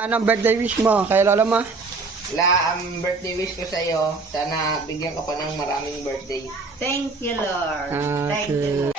Anong birthday wish mo kay lola mo? Ang birthday wish ko sa'yo, sana bigyan ka pa ng maraming birthday. Thank you, Lord. Thank Okay. you, Lord.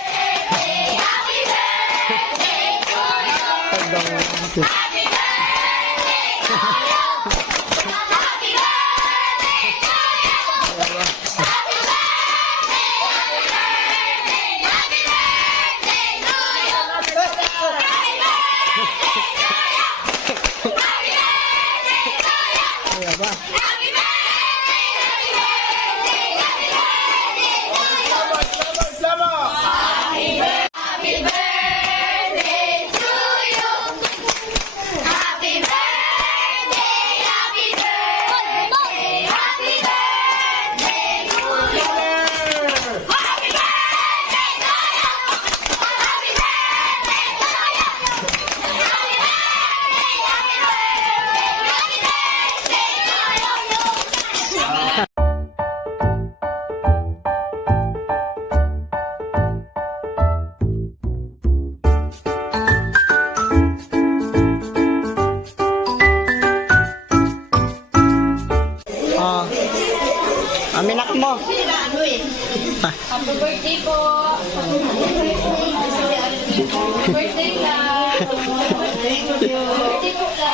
Aminak mo. Happy birthday po! Birthday ka! Birthday po ka!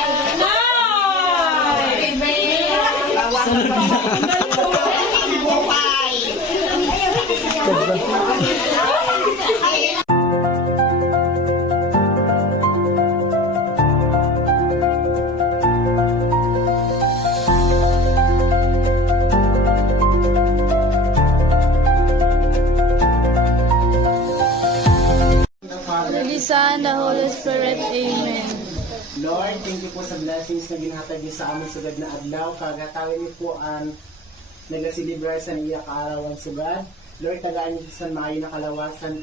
The Son, the Holy Spirit. Amen. Lord, thank you po sa blessings na ginhatag niyo sa aming sugad na adlaw. Kagatawin niyo po ang nagasilibrar sa iya kaarawan sugad. Lord, tagaan niyo sa maayo na kalawasan.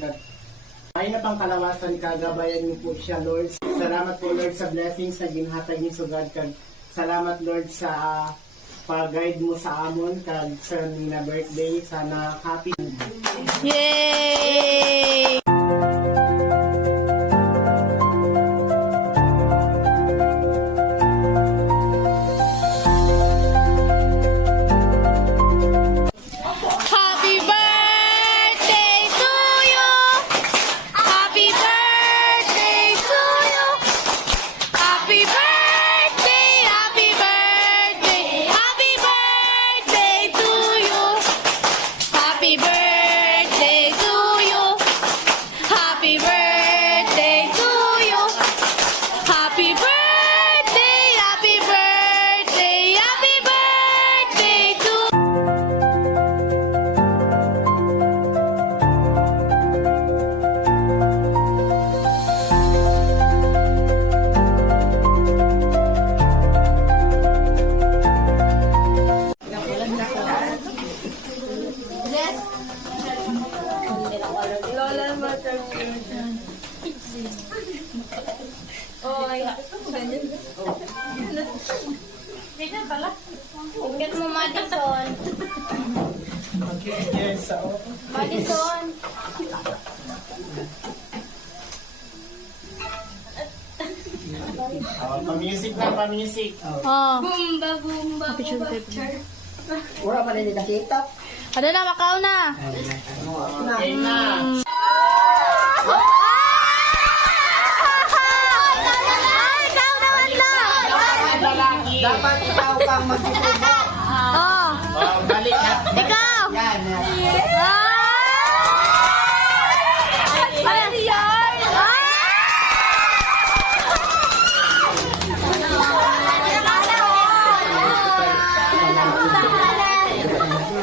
Maayo na pang kalawasan, kagabayan niyo po siya, Lord. Salamat po, Lord, sa blessings na ginhatag niyo sugad. Salamat, Lord, sa pag-guide mo sa amon kag sa na birthday. Sana happy. Yay! Happy birthday to you! Happy birthday to you! Happy birthday! Happy birthday! Happy birthday to you! Happy birthday to you! Happy birthday to you! Happy birthday! Happy birthday! Happy birthday to Lola Mater. Oy. Ganyan pala. Tingnan mo, Madison. Yes, so. Madison. Pa-music na, pa-music. Oh. Bumba, bumba, Picture bumba. tape. Wala pa rin kasi ito. Ada na, Macau na. Okay na. Ikaw naman lang. Dapat ikaw kang magtutubok. Oh. Balik na. Ikaw. Yan. Ano yan?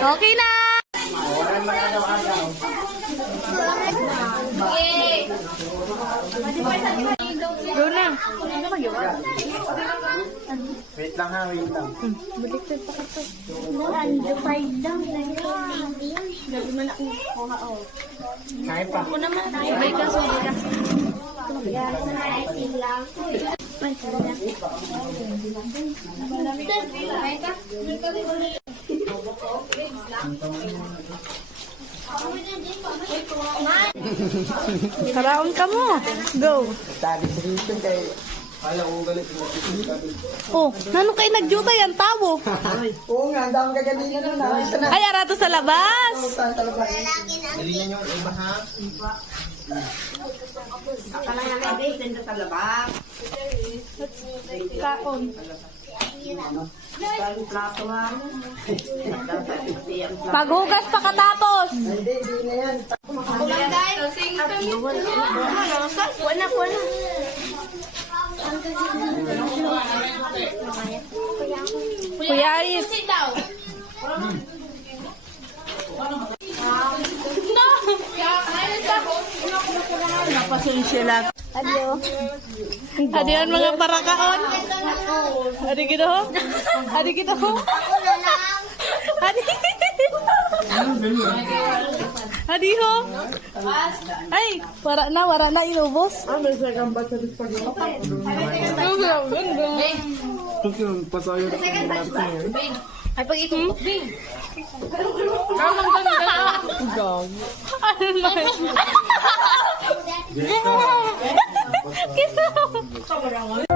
Okay na. Walang mag-agaw-agaw. Go na. Wait lang ha, wait lang. Baliktad pa ka to. Kaya pa. Sabay ka, sabay ka. Karaon ka mo. Go. Sabi sa rito kay Oh, nano kayo nagjutay ang tao? Oo nga, ang dami kagalingan na na. Isa na. Ay, arato sa labas. Saan talaga? Akala nga may date din sa labas. Kaon. Ang plato nga. Maghugas pa katapos. Hindi na yan. Wala. Kuya Ayit. Sit down. Napasensya lang. Adiyan mga parakaon. Adi gitu. Adi gitu. Adi. Adi ho. Ay, wara na inubos. Ay, pag ito. Ano na?